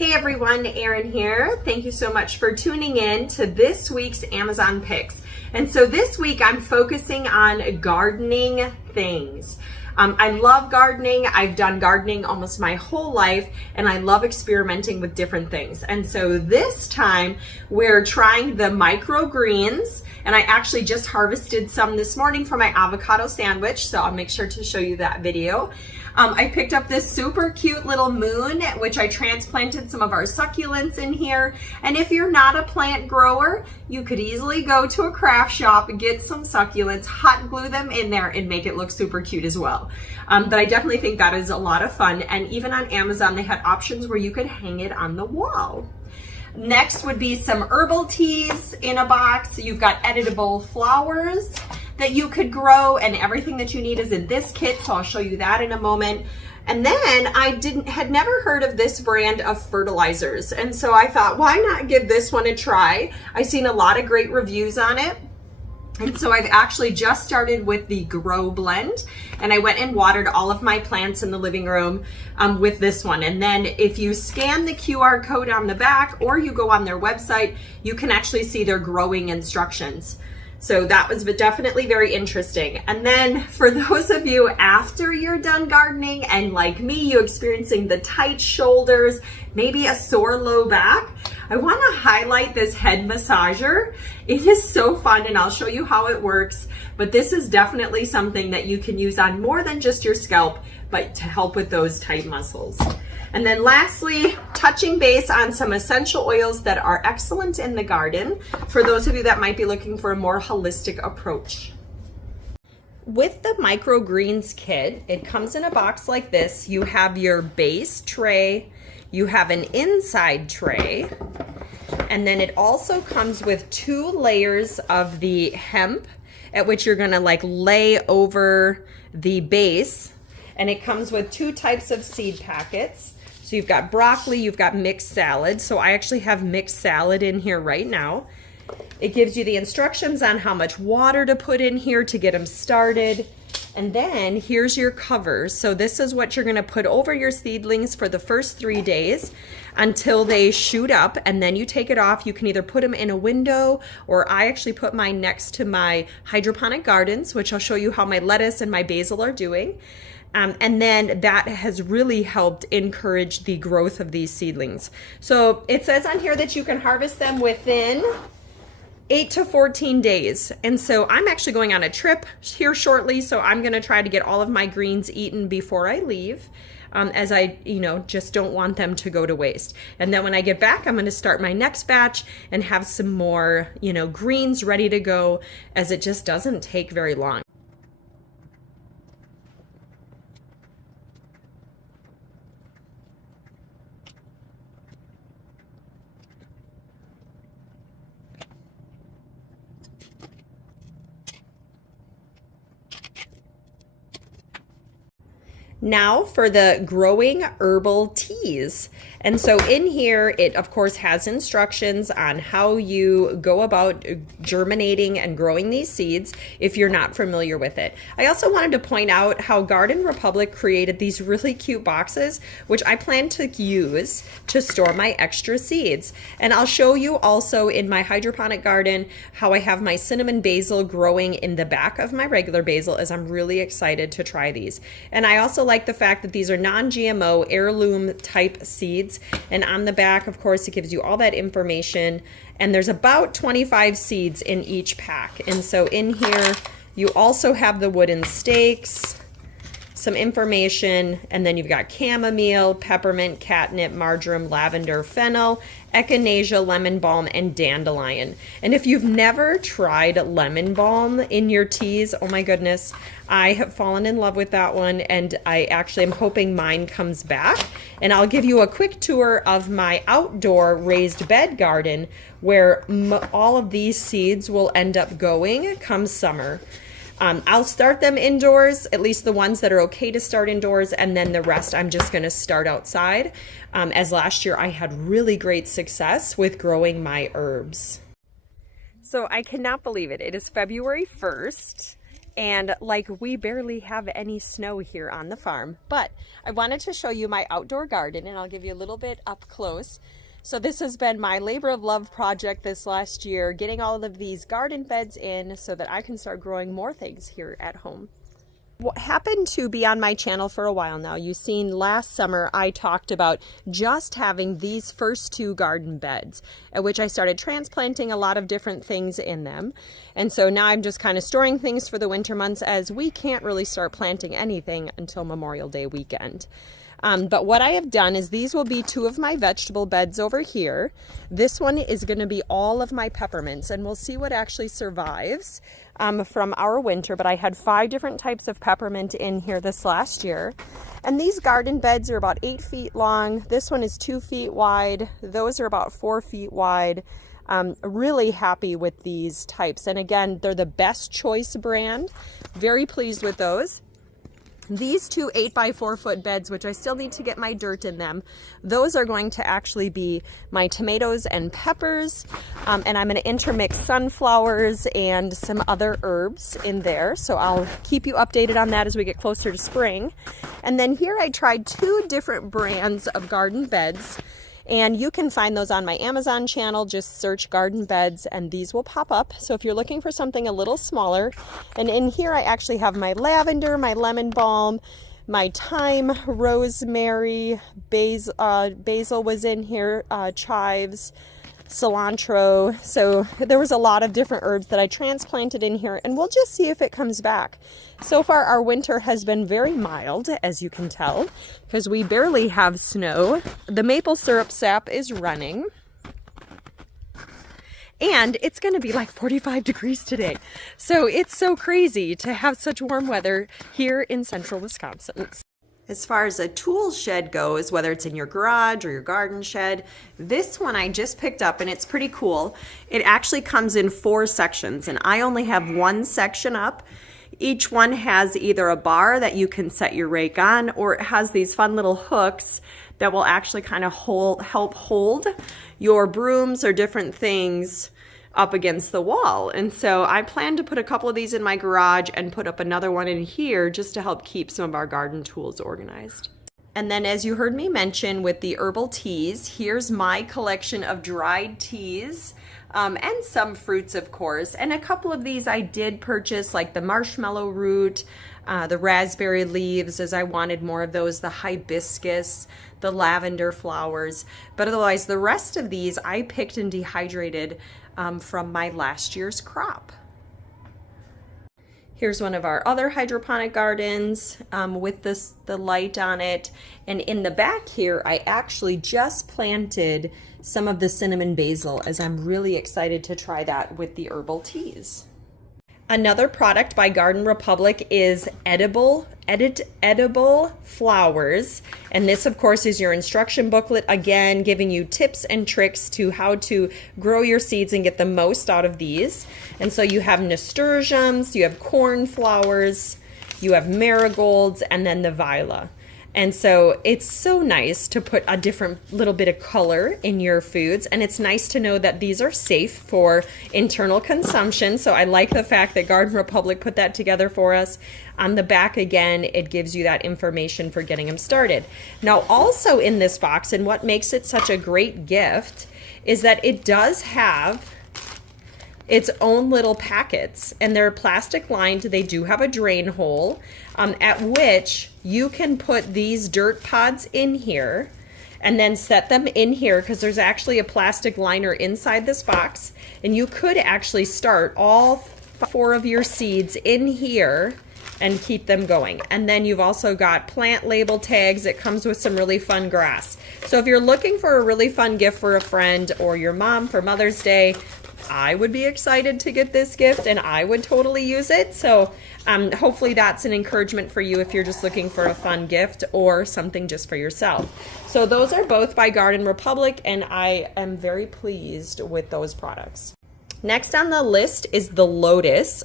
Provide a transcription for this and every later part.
Hey everyone, Erin here. Thank you so much for tuning in to this week's Amazon Picks. And so this week I'm focusing on gardening things. I love gardening. I've done gardening almost my whole life, and I love experimenting with different things. And so this time we're trying the microgreens, and I actually just harvested some this morning for my avocado sandwich, so I'll make sure to show you that video. I picked up this super cute little moon, which I transplanted some of our succulents in here. And if you're not a plant grower, you could easily go to a craft shop, get some succulents, hot glue them in there, and make it look super cute as well. But I definitely think that is a lot of fun. And even on Amazon, they had options where you could hang it on the wall. Next would be some herbal teas in a box. You've got editable flowers that you could grow, and everything that you need is in this kit, so I'll show you that in a moment. And then I had never heard of this brand of fertilizers, and so I thought, why not give this one a try? I've seen a lot of great reviews on it. And so I've actually just started with the Grow Blend, and I went and watered all of my plants in the living room with this one. And then if you scan the QR code on the back or you go on their website, you can actually see their growing instructions. So that was definitely very interesting. And then for those of you after you're done gardening and like me, you experiencing the tight shoulders, maybe a sore low back, I want to highlight this head massager. It is so fun, and I'll show you how it works. But this is definitely something that you can use on more than just your scalp, but to help with those tight muscles. And then lastly, touching base on some essential oils that are excellent in the garden for those of you that might be looking for a more holistic approach. With the microgreens kit, it comes in a box like this. You have your base tray, you have an inside tray, and then it also comes with 2 layers of the hemp at which you're gonna like lay over the base. And it comes with 2 types of seed packets. So you've got broccoli, you've got mixed salad. So I actually have mixed salad in here right now. It gives you the instructions on how much water to put in here to get them started. And then here's your covers. So this is what you're gonna put over your seedlings for the first 3 days until they shoot up, and then you take it off. You can either put them in a window, or I actually put mine next to my hydroponic gardens, which I'll show you how my lettuce and my basil are doing. And then that has really helped encourage the growth of these seedlings. So it says on here that you can harvest them within 8 to 14 days. And so I'm actually going on a trip here shortly, so I'm gonna try to get all of my greens eaten before I leave, as I, just don't want them to go to waste. And then when I get back, I'm gonna start my next batch and have some more, greens ready to go, as it just doesn't take very long. Now for the growing herbal teas. And so in here, it of course has instructions on how you go about germinating and growing these seeds if you're not familiar with it. I also wanted to point out how Garden Republic created these really cute boxes, which I plan to use to store my extra seeds. And I'll show you also in my hydroponic garden how I have my cinnamon basil growing in the back of my regular basil, as I'm really excited to try these. And I also like the fact that these are non-GMO heirloom type seeds. And on the back, of course, it gives you all that information. And there's about 25 seeds in each pack. And so in here, you also have the wooden stakes, some information, and then you've got chamomile, peppermint, catnip, marjoram, lavender, fennel, echinacea, lemon balm, and dandelion. And if you've never tried lemon balm in your teas, oh my goodness, I have fallen in love with that one, and I actually am hoping mine comes back. And I'll give you a quick tour of my outdoor raised bed garden, where all of these seeds will end up going come summer. I'll start them indoors, at least the ones that are okay to start indoors, and then the rest I'm just going to start outside, as last year I had really great success with growing my herbs. So I cannot believe it. It is February 1st, And like, we barely have any snow here on the farm, but I wanted to show you my outdoor garden, and I'll give you a little bit up close. So this has been my labor of love project this last year, getting all of these garden beds in so that I can start growing more things here at home. What happened to be on my channel for a while now, you've seen last summer I talked about just having these first 2 garden beds, at which I started transplanting a lot of different things in them. And so now I'm just kind of storing things for the winter months, as we can't really start planting anything until Memorial Day weekend. But what I have done is these will be 2 of my vegetable beds over here. This one is going to be all of my peppermints, and we'll see what actually survives from our winter. But I had 5 different types of peppermint in here this last year. And these garden beds are about 8 feet long. This one is 2 feet wide. Those are about 4 feet wide. Really happy with these types. And again, they're the Best Choice brand. Very pleased with those. These 2 8x4 foot beds, which I still need to get my dirt in them, those are going to actually be my tomatoes and peppers, and I'm going to intermix sunflowers and some other herbs in there, so I'll keep you updated on that as we get closer to spring. And then here I tried 2 different brands of garden beds, and you can find those on my Amazon channel. Just search garden beds and these will pop up. So if you're looking for something a little smaller, and in here I actually have my lavender, my lemon balm, my thyme, rosemary, basil was in here, chives, cilantro. So there was a lot of different herbs that I transplanted in here, and we'll just see if it comes back. So far our winter has been very mild, as you can tell, because we barely have snow. The maple syrup sap is running, and it's going to be like 45 degrees today. So it's so crazy to have such warm weather here in central Wisconsin. As far as a tool shed goes, whether it's in your garage or your garden shed, this one I just picked up and it's pretty cool. It actually comes in 4 sections, and I only have 1 section up. Each one has either a bar that you can set your rake on, or it has these fun little hooks that will actually kind of help hold your brooms or different things up against the wall. And so I plan to put a couple of these in my garage and put up another one in here just to help keep some of our garden tools organized. And then, as you heard me mention with the herbal teas, here's my collection of dried teas, and some fruits, of course. And a couple of these I did purchase, like the marshmallow root, the raspberry leaves, as I wanted more of those, the hibiscus, the lavender flowers. But otherwise, the rest of these I picked and dehydrated from my last year's crop. Here's one of our other hydroponic gardens with the light on it. And in the back here, I actually just planted some of the cinnamon basil, as I'm really excited to try that with the herbal teas. Another product by Garden Republic is edible flowers. And this, of course, is your instruction booklet, again, giving you tips and tricks to how to grow your seeds and get the most out of these. And so you have nasturtiums, you have cornflowers, you have marigolds, and then the viola. And so it's so nice to put a different little bit of color in your foods, and it's nice to know that these are safe for internal consumption. So I like the fact that Garden Republic put that together for us. On the back, again, it gives you that information for getting them started. Now, also in this box, and what makes it such a great gift, is that it does have its own little packets, and they're plastic lined. They do have a drain hole at which you can put these dirt pods in here and then set them in here, because there's actually a plastic liner inside this box, and you could actually start all 4 of your seeds in here and keep them going. And then you've also got plant label tags. It comes with some really fun grass. So if you're looking for a really fun gift for a friend or your mom for Mother's Day, I would be excited to get this gift, and I would totally use it. So hopefully that's an encouragement for you if you're just looking for a fun gift or something just for yourself. So those are both by Garden Republic, and I am very pleased with those products. Next on the list is the Lotus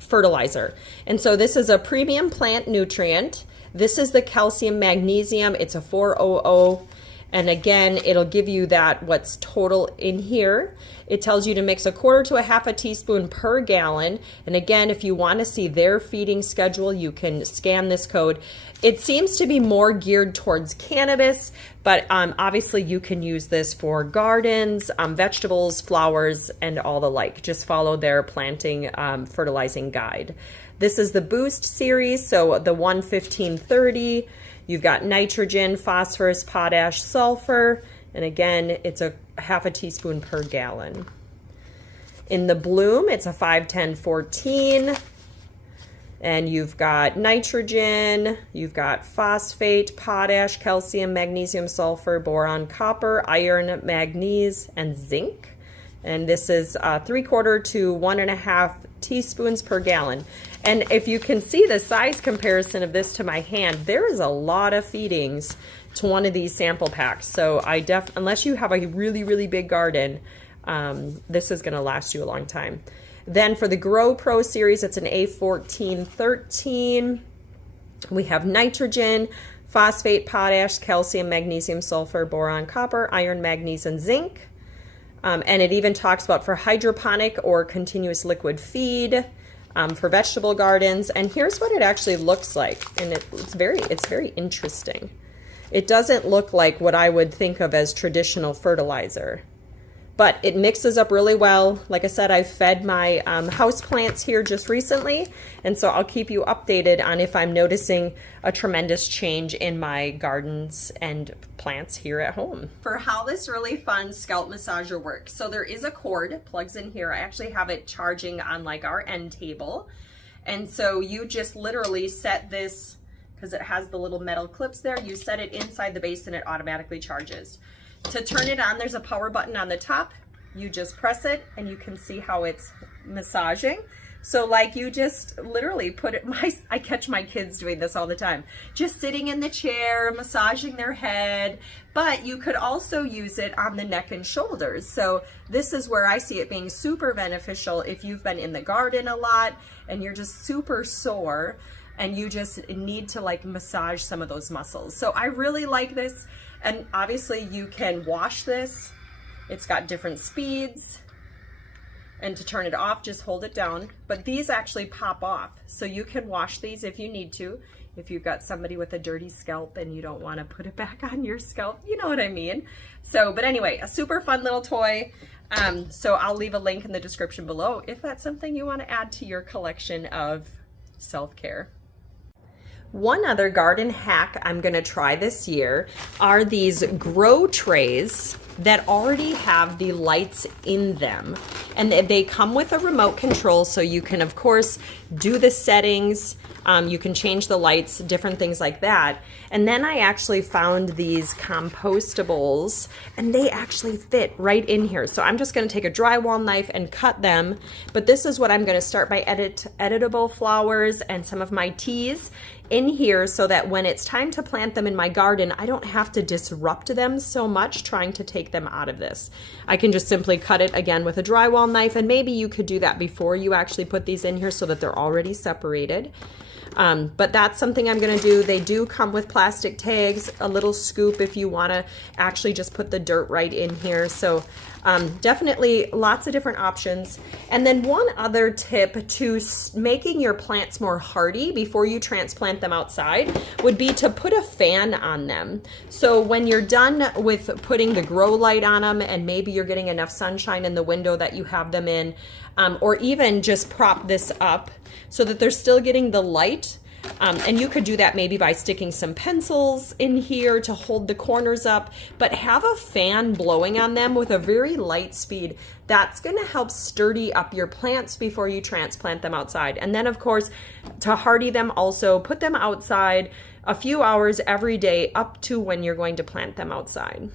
fertilizer. And so this is a premium plant nutrient. This is the calcium magnesium. It's a 400. And again, it'll give you that what's total in here. It tells you to mix 1/4 to 1/2 teaspoon per gallon. And again, if you want to see their feeding schedule, you can scan this code. It seems to be more geared towards cannabis, but obviously you can use this for gardens, vegetables, flowers, and all the like. Just follow their planting fertilizing guide. This is the Boost series, so the 1-15-30. You've got nitrogen, phosphorus, potash, sulfur, and again, it's 1/2 teaspoon per gallon. In the Bloom, it's a 5-10-14, and you've got nitrogen, you've got phosphate, potash, calcium, magnesium, sulfur, boron, copper, iron, manganese, and zinc. And this is 3/4 to 1.5 teaspoons per gallon. And if you can see the size comparison of this to my hand, there is a lot of feedings to one of these sample packs. So unless you have a really, really big garden, this is gonna last you a long time. Then for the Grow Pro series, it's an A14-13. We have nitrogen, phosphate, potash, calcium, magnesium, sulfur, boron, copper, iron, manganese, and zinc. And it even talks about for hydroponic or continuous liquid feed, for vegetable gardens. And here's what it actually looks like. And it's very interesting. It doesn't look like what I would think of as traditional fertilizer, but it mixes up really well. Like I said, I've fed my house plants here just recently, and so I'll keep you updated on if I'm noticing a tremendous change in my gardens and plants here at home. For how this really fun scalp massager works, so there is a cord, plugs in here. I actually have it charging on like our end table, and so you just literally set this, because it has the little metal clips there, you set it inside the base and it automatically charges. To turn it on, there's a power button on the top. You just press it and you can see how it's massaging. So like you just literally put it, I catch my kids doing this all the time, just sitting in the chair, massaging their head, but you could also use it on the neck and shoulders. So this is where I see it being super beneficial if you've been in the garden a lot and you're just super sore and you just need to like massage some of those muscles. So I really like this. And obviously you can wash this. It's got different speeds. And to turn it off, just hold it down. But these actually pop off. So you can wash these if you need to. If you've got somebody with a dirty scalp and you don't want to put it back on your scalp, you know what I mean. So, but anyway, a super fun little toy. So I'll leave a link in the description below if that's something you want to add to your collection of self-care. One other garden hack I'm going to try this year are these grow trays that already have the lights in them. And they come with a remote control, so you can, of course, do the settings. You can change the lights, different things like that. And then I actually found these compostables, and they actually fit right in here. So I'm just going to take a drywall knife and cut them. But this is what I'm going to start by editable flowers and some of my teas in here, so that when it's time to plant them in my garden, I don't have to disrupt them so much trying to take them out of this. I can just simply cut it again with a drywall knife, and maybe you could do that before you actually put these in here so that they're already separated. But that's something I'm gonna do. They do come with plastic tags, a little scoop if you wanna actually just put the dirt right in here. So definitely lots of different options. And then one other tip to making your plants more hardy before you transplant them outside would be to put a fan on them. So when you're done with putting the grow light on them, and maybe you're getting enough sunshine in the window that you have them in, or even just prop this up so that they're still getting the light. And you could do that maybe by sticking some pencils in here to hold the corners up, but have a fan blowing on them with a very light speed. That's going to help sturdy up your plants before you transplant them outside. And then of course, to hardy them also, put them outside a few hours every day up to when you're going to plant them outside.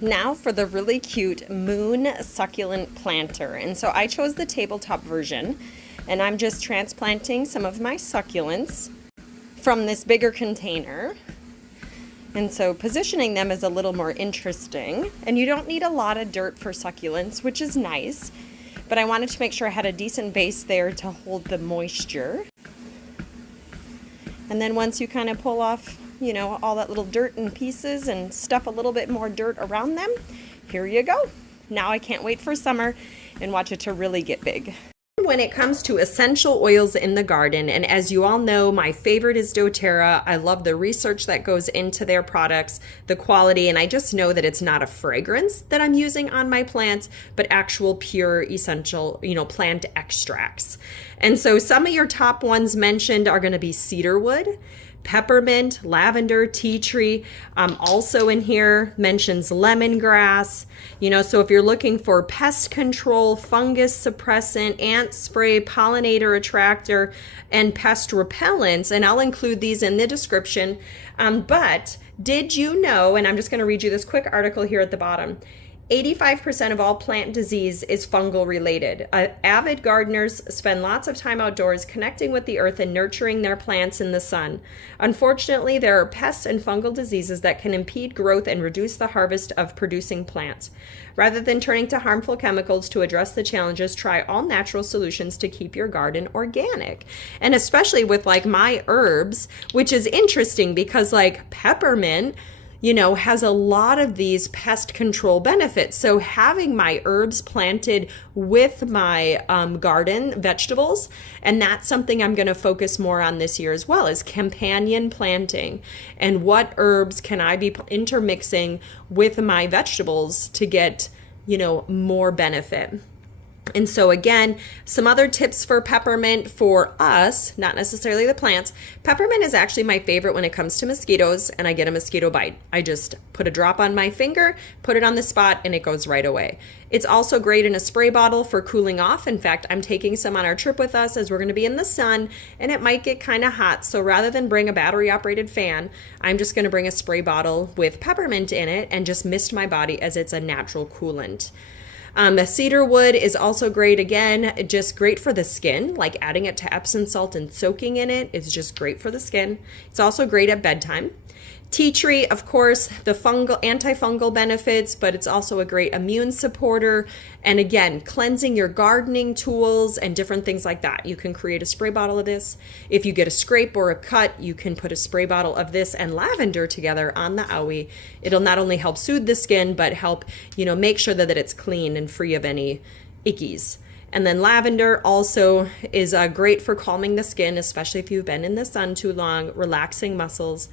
Now for the really cute Moon Succulent Planter. And so I chose the tabletop version, and I'm just transplanting some of my succulents from this bigger container. And so positioning them is a little more interesting, and you don't need a lot of dirt for succulents, which is nice, but I wanted to make sure I had a decent base there to hold the moisture. And then once you kind of pull off you know, all that little dirt in pieces and stuff a little bit more dirt around them. Here you go. Now I can't wait for summer and watch it to really get big. When it comes to essential oils in the garden, and as you all know, my favorite is doTERRA. I love the research that goes into their products, the quality, and I just know that it's not a fragrance that I'm using on my plants, but actual pure essential, you know, plant extracts. And so some of your top ones mentioned are going to be cedarwood, peppermint, lavender, tea tree. Also in here mentions lemongrass. You know, so if you're looking for pest control, fungus suppressant, ant spray, pollinator attractor, and pest repellents, and I'll include these in the description. But did you know, and I'm just going to read you this quick article here at the bottom, 85% of all plant disease is fungal related. Avid gardeners spend lots of time outdoors connecting with the earth and nurturing their plants in the sun. Unfortunately, there are pests and fungal diseases that can impede growth and reduce the harvest of producing plants. Rather than turning to harmful chemicals to address the challenges, try all natural solutions to keep your garden organic. And especially with like my herbs, which is interesting because like peppermint, you know, has a lot of these pest control benefits. So having my herbs planted with my garden vegetables, and that's something I'm going to focus more on this year as well, is companion planting. And what herbs can I be intermixing with my vegetables to get, you know, more benefit? And so again, some other tips for peppermint for us, not necessarily the plants. Peppermint is actually my favorite when it comes to mosquitoes and I get a mosquito bite. I just put a drop on my finger, put it on the spot, and it goes right away. It's also great in a spray bottle for cooling off. In fact, I'm taking some on our trip with us as we're going to be in the sun and it might get kind of hot. So rather than bring a battery operated fan, I'm just going to bring a spray bottle with peppermint in it and just mist my body as it's a natural coolant. Cedarwood is also great, again, just great for the skin, like adding it to Epsom salt and soaking in it is just great for the skin. It's also great at bedtime. Tea tree, of course, the antifungal benefits, but it's also a great immune supporter. And again, cleansing your gardening tools and different things like that. You can create a spray bottle of this. If you get a scrape or a cut, you can put a spray bottle of this and lavender together on the owie. It'll not only help soothe the skin, but help, you know, make sure that it's clean and free of any ickies. And then lavender also is great for calming the skin, especially if you've been in the sun too long, relaxing muscles.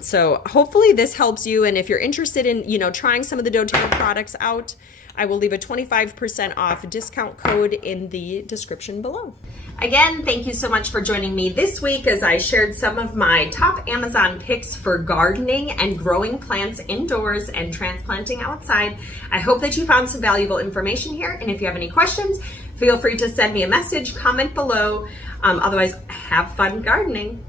So hopefully this helps you. And if you're interested in, you know, trying some of the doTERRA products out, I will leave a 25% off discount code in the description below. Again, thank you so much for joining me this week as I shared some of my top Amazon picks for gardening and growing plants indoors and transplanting outside. I hope that you found some valuable information here. And if you have any questions, feel free to send me a message, comment below. Otherwise, have fun gardening.